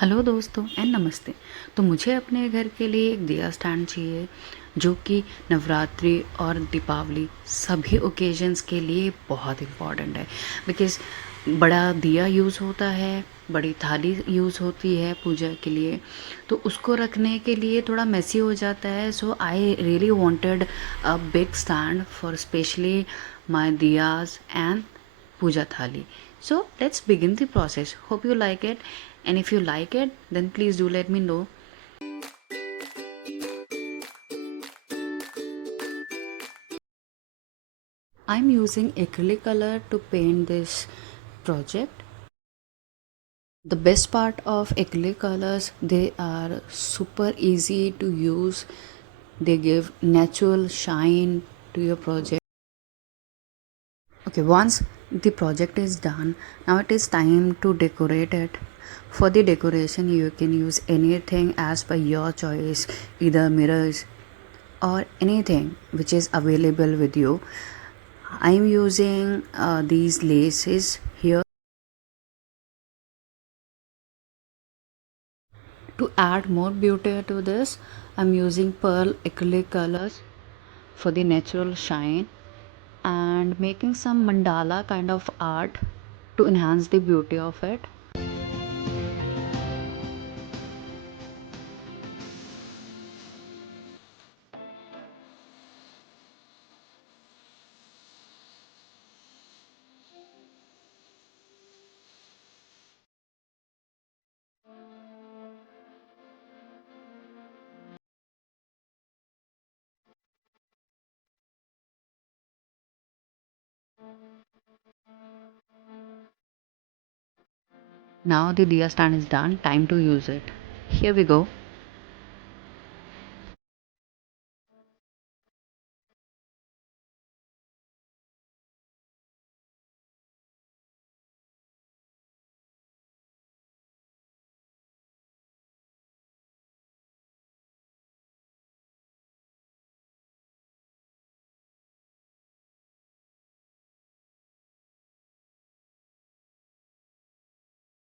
Hello दोस्तों and नमस्ते। तो मुझे अपने घर के लिए एक दिया स्टैंड चाहिए जो कि नवरात्रि और दीपावली सभी ओकेजन्स के लिए बहुत इम्पॉर्टेंट है। बिकॉज़ बड़ा दिया यूज़ होता है, बड़ी थाली यूज़ होती है पूजा के लिए, तो उसको रखने के लिए थोड़ा मेसी हो जाता है। So I really wanted a big stand for specially my diyas and puja thali. So let's begin the process. Hope you like it, and if you like it, then please do let me know. I'm using acrylic color to paint this project. The best part of acrylic colors, they are super easy to use. They give natural shine to your project. Okay, once the project is done, now it is time to decorate it. For the decoration, you can use anything as per your choice, either mirrors or anything which is available with you. I'm using these laces here. To add more beauty to this, I'm using pearl acrylic colors for the natural shine and making some mandala kind of art to enhance the beauty of it. Now the diya stand is done, time to use it. Here we go.